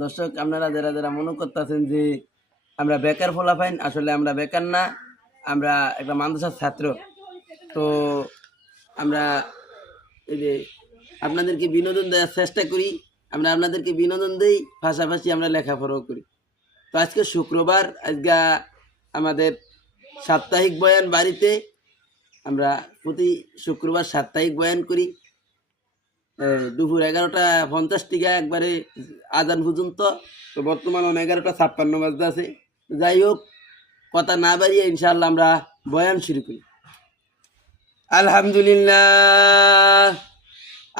দর্শক আপনারা যারা যারা মনে করতেছেন যে আমরা বেকার ফলাফাইন, আসলে আমরা বেকার না, আমরা একটা মাদ্রাসার ছাত্র। তো আমরা এই যে আপনাদেরকে বিনোদন দেওয়ার চেষ্টা করি, আমরা আপনাদেরকে বিনোদন দেই, পাশাপাশি আমরা লেখাপড়াও করি। তো আজকে শুক্রবার, আজকে আমাদের সাপ্তাহিক বয়ান বাড়িতে। আমরা প্রতি শুক্রবার সাপ্তাহিক বয়ান করি দুপুর 11:50 থেকে একবারে আজান পর্যন্ত। তো বর্তমানে 11:56 বাজতে আছে। যাই হোক, কথা না বাড়িয়ে ইনশাআল্লাহ আমরা বয়ান শুরু করি। আলহামদুলিল্লাহ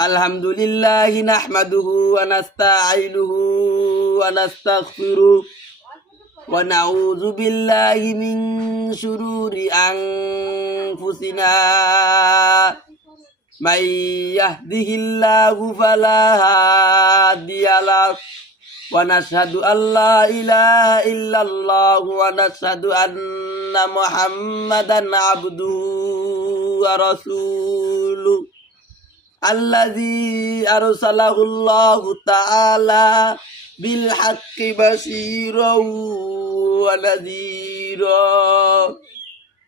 আলহামদুলিল্লাহি নাহমাদুহু ওয়া নাস্তাঈনুহু ওয়া নাস্তাগফিরুহ ওয়া নাউযু বিল্লাহি মিন শুরুরি আনফুসিনা من يهده الله فلا هادي له ونشهد أن لا إله إلا الله ونشهد أن محمدا عبده ورسوله الذي أرسله الله تعالى بالحق بشيرا ونذيرا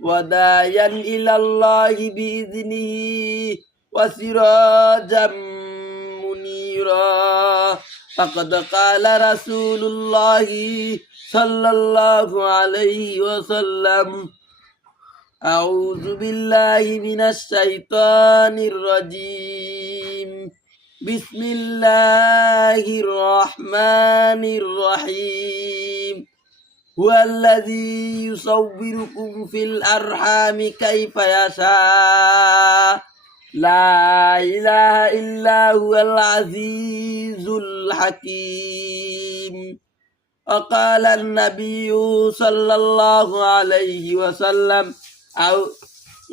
وداعيا إلى الله بإذنه وسراجا منيرا فقد قال رسول الله صلى الله عليه وسلم أعوذ بالله من الشيطان الرجيم بسم الله الرحمن الرحيم هو الذي يصوركم في الأرحام كيف يشاء لا إله إلا هو العزيز الحكيم وقال النبي صلى الله عليه وسلم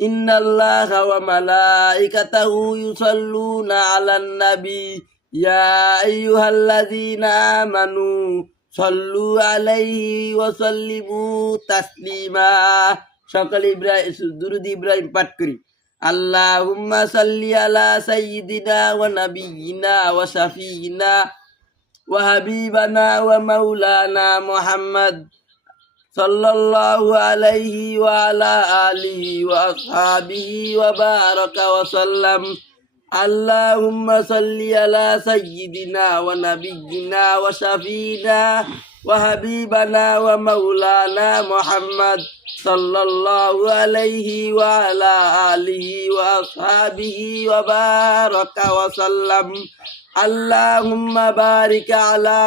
إن الله وملائكته يصلون على النبي يا أيها الذين آمنوا صلوا عليه وسلموا تسليما সকল দুরূদ ইব্রাহিম পাঠ করি। আল্লাহুম্মা সাল্লি আলা সাইয়্যিদিনা ওয়া নাবিয়িনা ওয়া শাফিয়িনা ওয়া হাবিবানা ওয়া মাওলানা মুহাম্মদ সাল্লাল্লাহু আলাইহি ওয়া আলা আলিহি ওয়া আসহাবিহি ওয়া বারাকা ওয়া সাল্লাম। আল্লাহুম্মা সাল্লি আলা সাইয়্যিদিনা ওয়া নাবিয়িনা ওয়া শাফিনা ওয়া হাবিবানা ওয়া মাওলানা মুহাম্মদ সাল্লাল্লাহু আলাইহি ওয়া আলা আলিহি ওয়া আসহাবিহি ওয়া বারাকা ওয়া সাল্লাম। আল্লাহুম্মা বারিক আলা